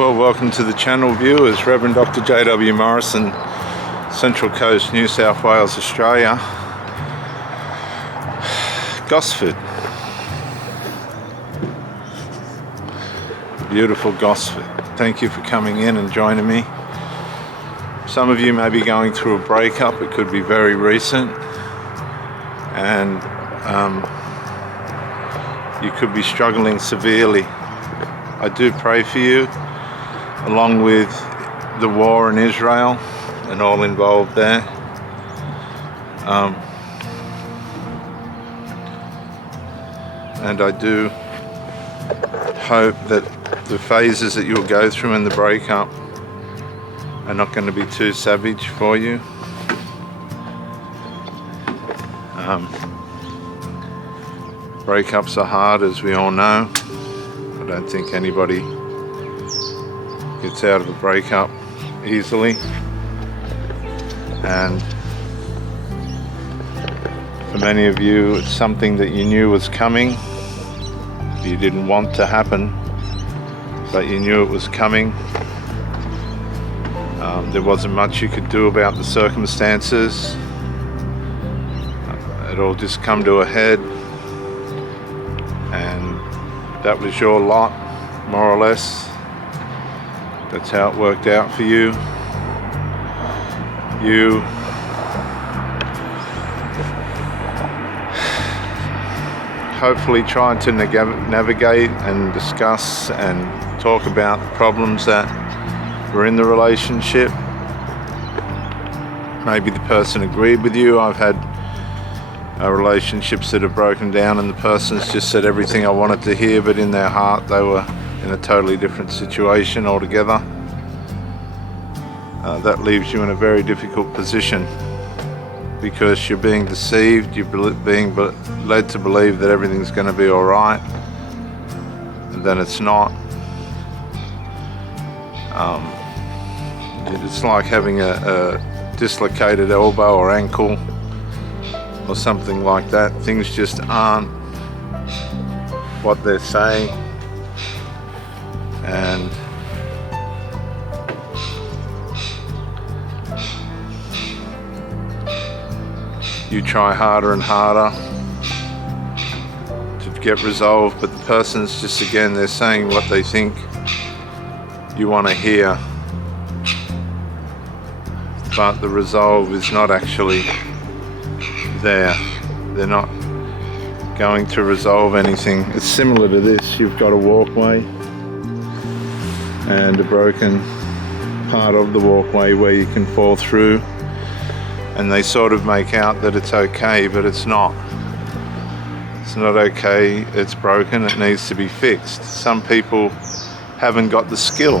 Well, welcome to the channel, viewers. Reverend Dr. J.W. Morrison, Central Coast, New South Wales, Australia. Gosford. Beautiful Gosford. Thank you for coming in and joining me. Some of you may be going through a breakup. It could be very recent. And you could be struggling severely. I do pray for you, along with the war in Israel and all involved there. And I do hope that the phases that you'll go through in the breakup are not going to be too savage for you. Breakups are hard, as we all know. I don't think anybody gets out of a breakup easily. And for many of you, it's something that you knew was coming. You didn't want to happen, but you knew it was coming. There wasn't much you could do about the circumstances. It all just come to a head, and that was your lot, more or less. That's how it worked out for you. You hopefully tried to navigate and discuss and talk about the problems that were in the relationship. Maybe the person agreed with you. I've had relationships that have broken down and the person's just said everything I wanted to hear, but in their heart they were in a totally different situation altogether. That leaves you in a very difficult position, because you're being deceived, you're being led to believe that everything's going to be all right, and then it's not. It's like having a dislocated elbow or ankle or something like that. Things just aren't what they're saying, and you try harder and harder to get resolved, but the person's just, again, they're saying what they think you want to hear, but the resolve is not actually there. They're not going to resolve anything. It's similar to this. You've got a walkway and a broken part of the walkway where you can fall through, and they sort of make out that it's okay, but it's not. It's not okay. It's broken. It needs to be fixed. Some people haven't got the skill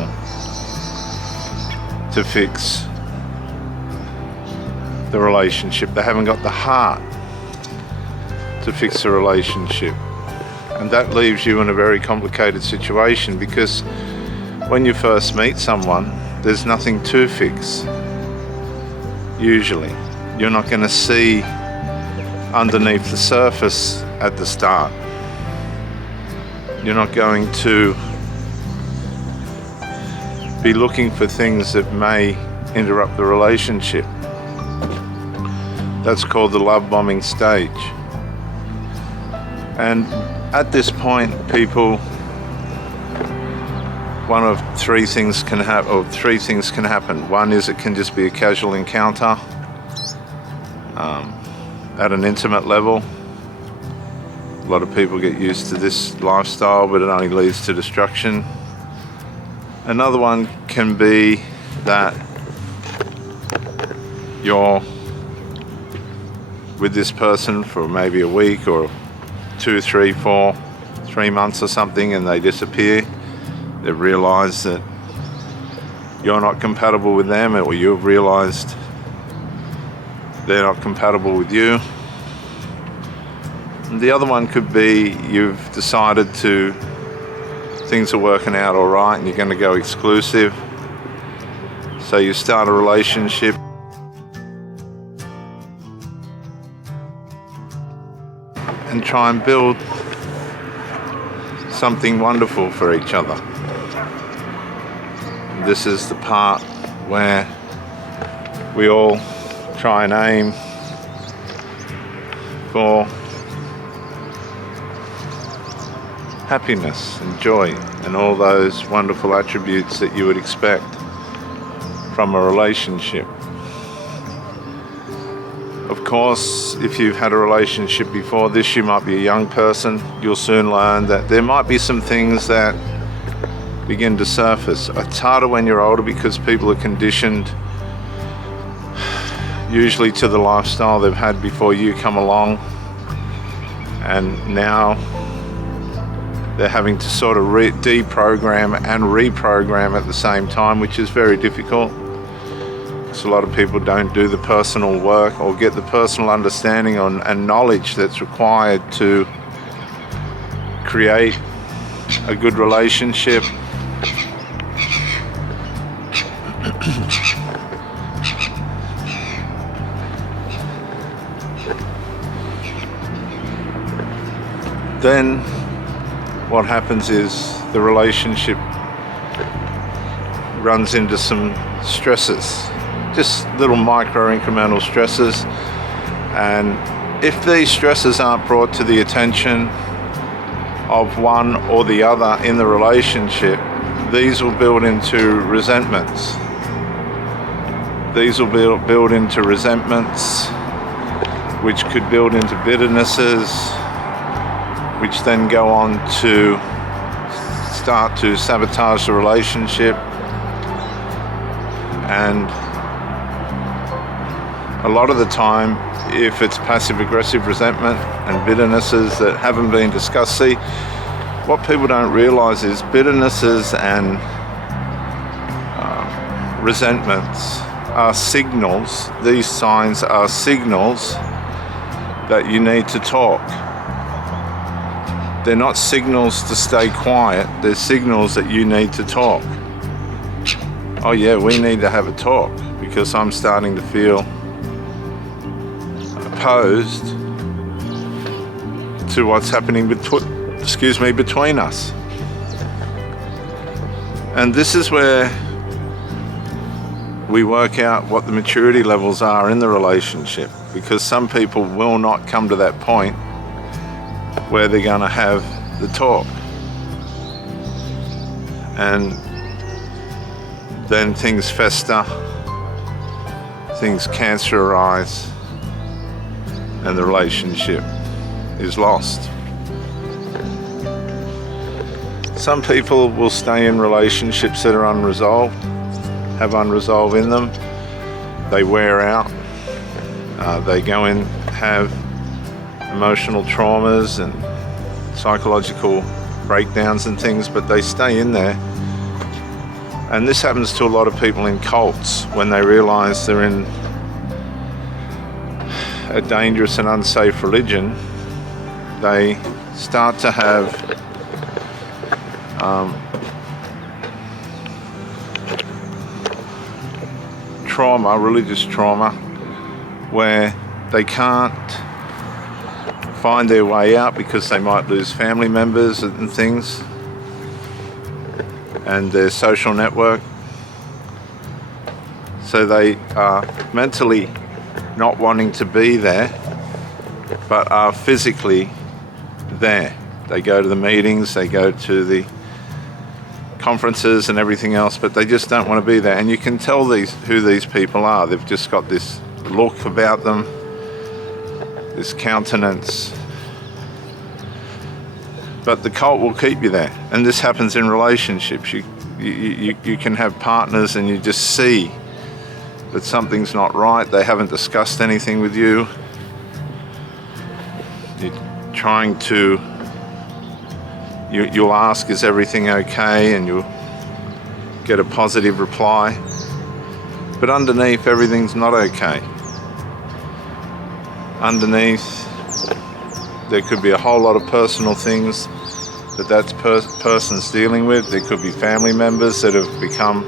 to fix the relationship. They haven't got the heart to fix the relationship, and that leaves you in a very complicated situation, because when you first meet someone, there's nothing to fix. Usually you're not going to see underneath the surface at the start. You're not going to be looking for things that may interrupt the relationship. That's called the love bombing stage. And at this point, people, one of three things can happen. One is it can just be a casual encounter at an intimate level. A lot of people get used to this lifestyle, but it only leads to destruction. Another one can be that you're with this person for maybe a week or 2, 3, 4, 3 months or something, and they disappear. They've realized that you're not compatible with them, or you've realized they're not compatible with you. And the other one could be you've decided things are working out all right and you're going to go exclusive. So you start a relationship and try and build something wonderful for each other. This is the part where we all try and aim for happiness and joy and all those wonderful attributes that you would expect from a relationship. Of course, if you've had a relationship before this, you might be a young person, you'll soon learn that there might be some things that begin to surface. It's harder when you're older because people are conditioned usually to the lifestyle they've had before you come along, and now they're having to sort of deprogram and reprogram at the same time, which is very difficult. So a lot of people don't do the personal work or get the personal understanding and knowledge that's required to create a good relationship. Then what happens is the relationship runs into some stresses, just little micro incremental stresses, and if these stresses aren't brought to the attention of one or the other in the relationship, these will build into resentments. These will build into resentments, which could build into bitternesses, which then go on to start to sabotage the relationship. And a lot of the time, if it's passive-aggressive resentment and bitternesses that haven't been discussed, see, what people don't realize is bitternesses and resentments are signals. These signs are signals that you need to talk. They're not signals to stay quiet, they're signals that you need to talk. Oh yeah, we need to have a talk because I'm starting to feel opposed to what's happening between us. And this is where we work out what the maturity levels are in the relationship, because some people will not come to that point where they're going to have the talk, and then things fester, things cancerize, and the relationship is lost. Some people will stay in relationships that are unresolved, have unresolved in them. They wear out. They go in, have emotional traumas and psychological breakdowns and things, but they stay in there. And this happens to a lot of people in cults when they realize they're in a dangerous and unsafe religion. They start to have trauma, religious trauma, where they can't find their way out because they might lose family members and things, and their social network. So they are mentally not wanting to be there, but are physically there. They go to the meetings, they go to the conferences and everything else, but they just don't want to be there. And you can tell who these people are. They've just got this look about them, this countenance. But the cult will keep you there. And this happens in relationships. You can have partners and you just see that something's not right. They haven't discussed anything with you. You're trying to, you'll ask, is everything okay? And you'll get a positive reply. But underneath, everything's not okay. Underneath, there could be a whole lot of personal things that person's dealing with. There could be family members that have become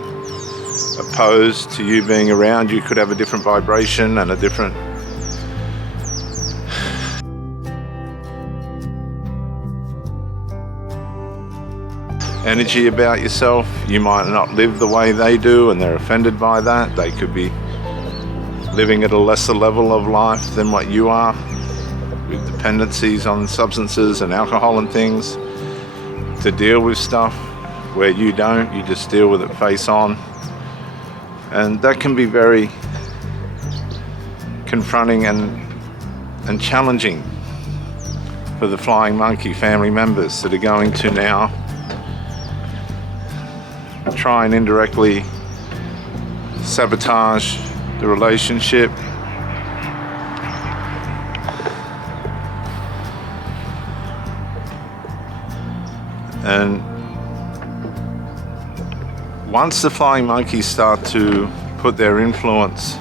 opposed to you being around. You could have a different vibration and a different energy about yourself. You might not live the way they do and they're offended by that. They could be living at a lesser level of life than what you are, with dependencies on substances and alcohol and things, to deal with stuff where you don't. You just deal with it face on. And that can be very confronting and challenging for the Flying Monkey family members that are going to now try and indirectly sabotage the relationship. And once the Flying Monkeys start to put their influence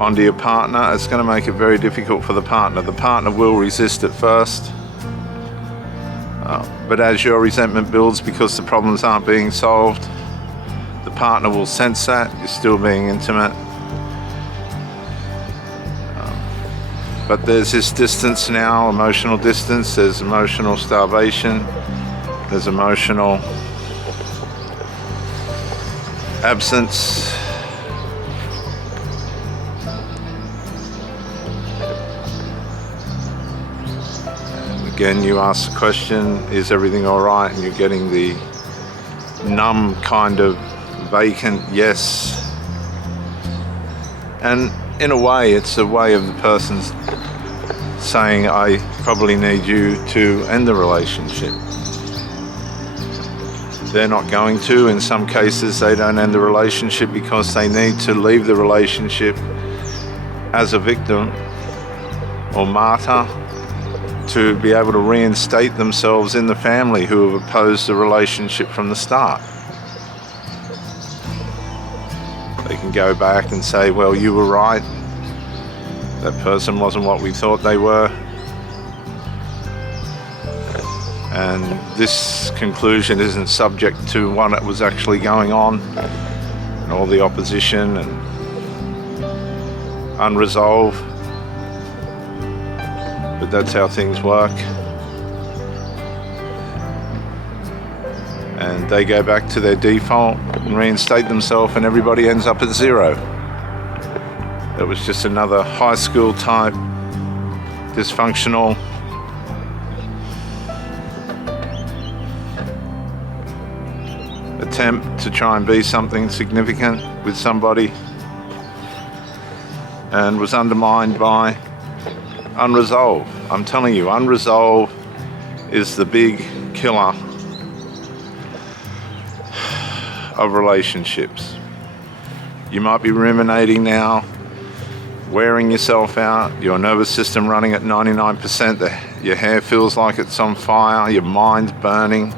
onto your partner, it's going to make it very difficult for the partner. The partner will resist at first, but as your resentment builds because the problems aren't being solved, the partner will sense that you're still being intimate. But there's this distance now, emotional distance, there's emotional starvation, there's emotional absence. And again, you ask the question, is everything all right? And you're getting the numb kind of vacant yes. And in a way, it's a way of the person's saying, I probably need you to end the relationship. They're not going to. In some cases, they don't end the relationship because they need to leave the relationship as a victim or martyr to be able to reinstate themselves in the family who have opposed the relationship from the start. They can go back and say, well, you were right. That person wasn't what we thought they were. And this conclusion isn't subject to what was actually going on and all the opposition and unresolved. But that's how things work. And they go back to their default and reinstate themselves, and everybody ends up at zero. It was just another high school type dysfunctional attempt to try and be something significant with somebody, and was undermined by unresolved. I'm telling you, unresolved is the big killer of relationships. You might be ruminating now, wearing yourself out, your nervous system running at 99%, your hair feels like it's on fire, your mind's burning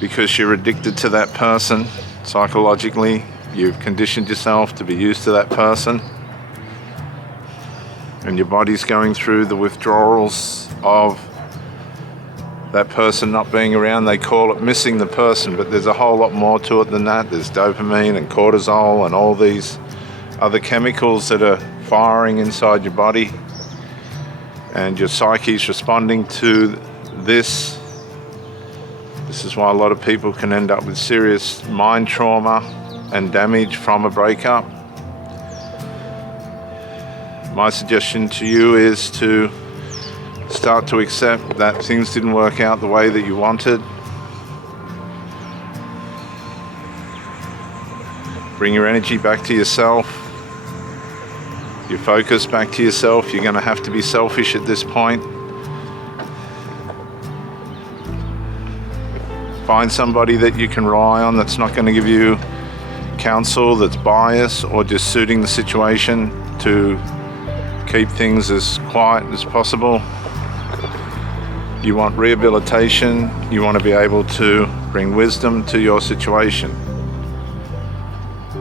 because you're addicted to that person. Psychologically, you've conditioned yourself to be used to that person, and your body's going through the withdrawals of that person not being around. They call it missing the person, but there's a whole lot more to it than that. There's dopamine and cortisol and all these other chemicals that are firing inside your body, and your psyche's responding to this. This is why a lot of people can end up with serious mind trauma and damage from a breakup. My suggestion to you is to start to accept that things didn't work out the way that you wanted. Bring your energy back to yourself, your focus back to yourself. You're going to have to be selfish at this point. Find somebody that you can rely on that's not going to give you counsel that's biased or just suiting the situation to keep things as quiet as possible. You want rehabilitation. You want to be able to bring wisdom to your situation.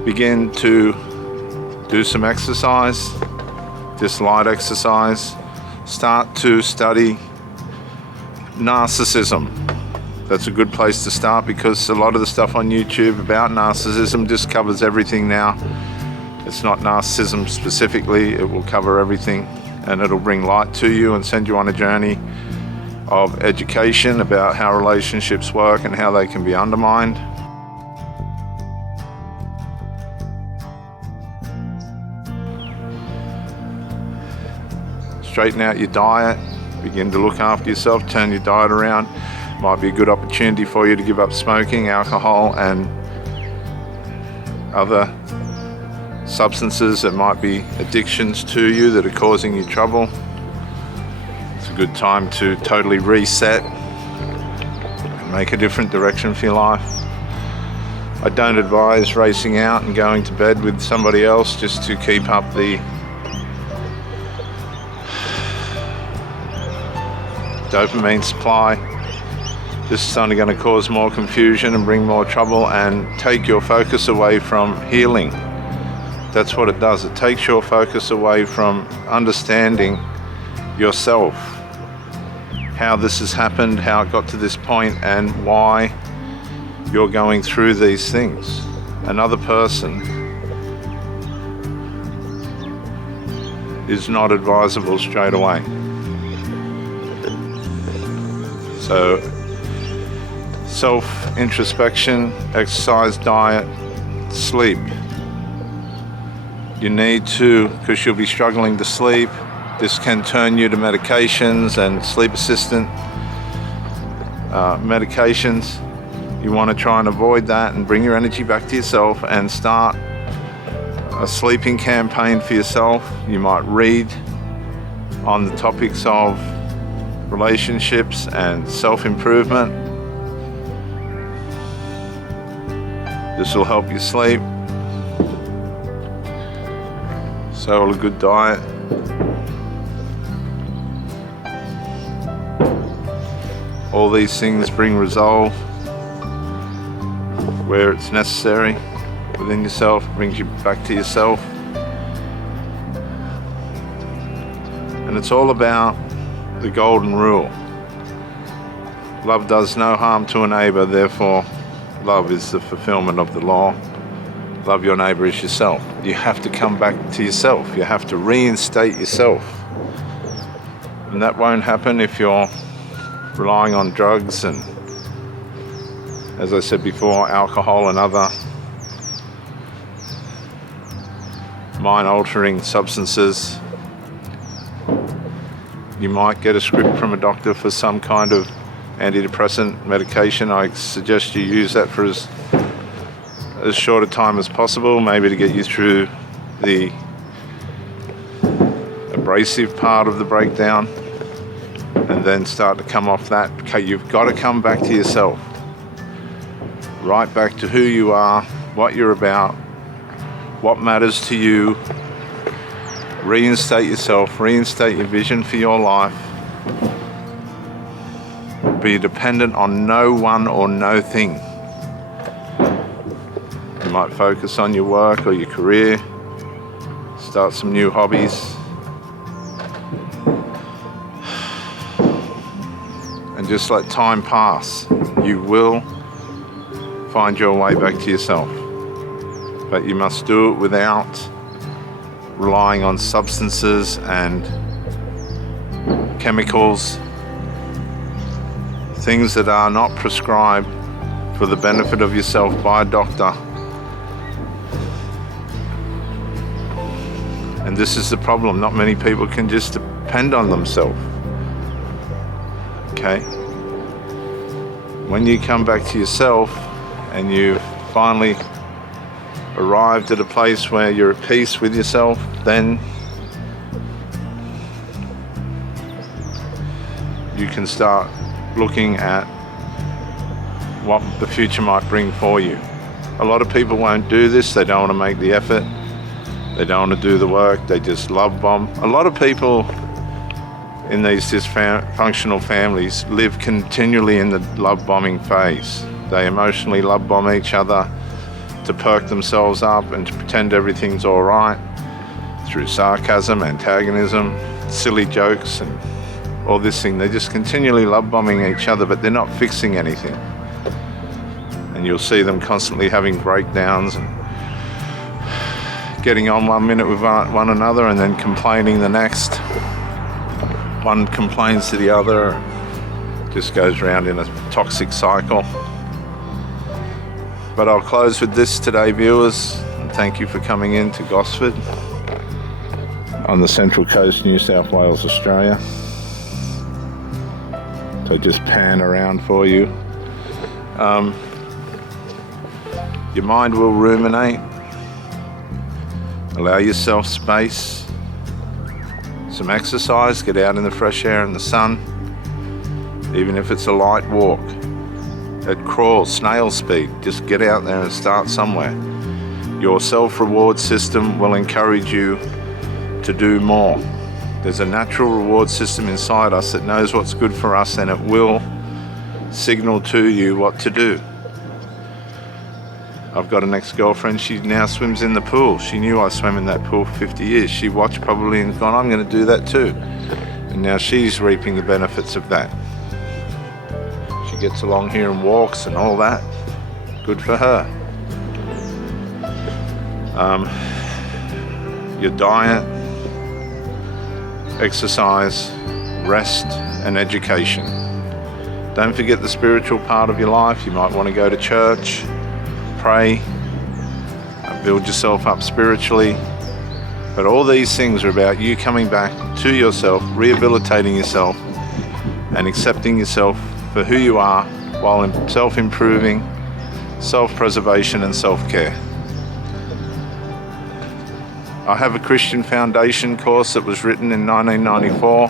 Begin to do some exercise, just light exercise. Start to study narcissism. That's a good place to start, because a lot of the stuff on YouTube about narcissism just covers everything now. It's not narcissism specifically, it will cover everything, and it'll bring light to you and send you on a journey of education about how relationships work and how they can be undermined. Straighten out your diet, begin to look after yourself, turn your diet around. Might be a good opportunity for you to give up smoking, alcohol, and other substances that might be addictions to you that are causing you trouble. It's a good time to totally reset and make a different direction for your life. I don't advise racing out and going to bed with somebody else just to keep up the dopamine supply. This is only going to cause more confusion and bring more trouble and take your focus away from healing. That's what it does. It takes your focus away from understanding yourself, how this has happened, how it got to this point, and why you're going through these things. Another person is not advisable straight away. So self-introspection, exercise, diet, sleep. You need to, because you'll be struggling to sleep. This can turn you to medications and sleep assistant medications. You want to try and avoid that and bring your energy back to yourself and start a sleeping campaign for yourself. You might read on the topics of relationships and self-improvement. This will help you sleep. So will a good diet. All these things bring resolve where it's necessary within yourself, brings you back to yourself. And it's all about the golden rule. Love does no harm to a neighbor, therefore love is the fulfillment of the law. Love your neighbor as yourself. You have to come back to yourself. You have to reinstate yourself. And that won't happen if you're relying on drugs and, as I said before, alcohol and other mind-altering substances. You might get a script from a doctor for some kind of antidepressant medication. I suggest you use that for as short a time as possible, maybe to get you through the abrasive part of the breakdown, and then start to come off that. Okay, you've got to come back to yourself, right back to who you are, what you're about, what matters to you. Reinstate yourself, reinstate your vision for your life. Be dependent on no one or no thing. You might focus on your work or your career, start some new hobbies, and just let time pass. You will find your way back to yourself, but you must do it without relying on substances and chemicals, things that are not prescribed for the benefit of yourself by a doctor. And this is the problem. Not many people can just depend on themselves. Okay? When you come back to yourself and you've finally arrived at a place where you're at peace with yourself, then you can start looking at what the future might bring for you. A lot of people won't do this. They don't want to make the effort. They don't want to do the work. They just love bomb. A lot of people in these dysfunctional families live continually in the love bombing phase. They emotionally love bomb each other to perk themselves up and to pretend everything's all right through sarcasm, antagonism, silly jokes, and all this thing. They're just continually love bombing each other, but they're not fixing anything. And you'll see them constantly having breakdowns and getting on 1 minute with one another and then complaining the next. One complains to the other. Just goes round in a toxic cycle. But I'll close with this today, viewers. And thank you for coming in to Gosford on the Central Coast, New South Wales, Australia. So just pan around for you. Your mind will ruminate. Allow yourself space. Some exercise, get out in the fresh air and the sun. Even if it's a light walk. At crawl, snail speed, just get out there and start somewhere. Your self-reward system will encourage you to do more. There's a natural reward system inside us that knows what's good for us, and it will signal to you what to do. I've got an ex-girlfriend, she now swims in the pool. She knew I swam in that pool for 50 years. She watched probably and gone, I'm going to do that too. And now she's reaping the benefits of that. She gets along here and walks and all that. Good for her. Your diet, exercise, rest, and education. Don't forget the spiritual part of your life. You might want to go to church, pray, build yourself up spiritually. But all these things are about you coming back to yourself, rehabilitating yourself, and accepting yourself for who you are, while self-improving, self-preservation, and self-care. I have a Christian Foundation course that was written in 1994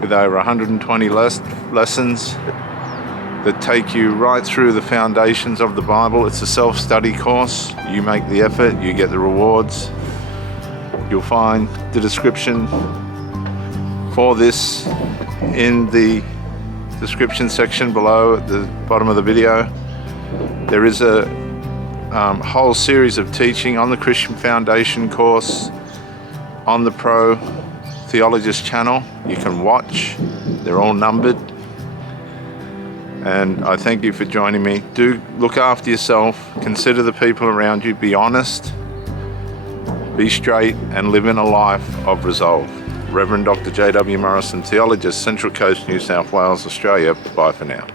with over 120 lessons that take you right through the foundations of the Bible. It's a self-study course. You make the effort, you get the rewards. You'll find the description for this in the description section below at the bottom of the video. There is a whole series of teaching on the Christian Foundation course on the Pro Theologist channel. You can watch. They're all numbered. And I thank you for joining me. Do look after yourself. Consider the people around you. Be honest. Be straight and live in a life of resolve. Reverend Dr. J.W. Morrison, Theologist, Central Coast, New South Wales, Australia. Bye for now.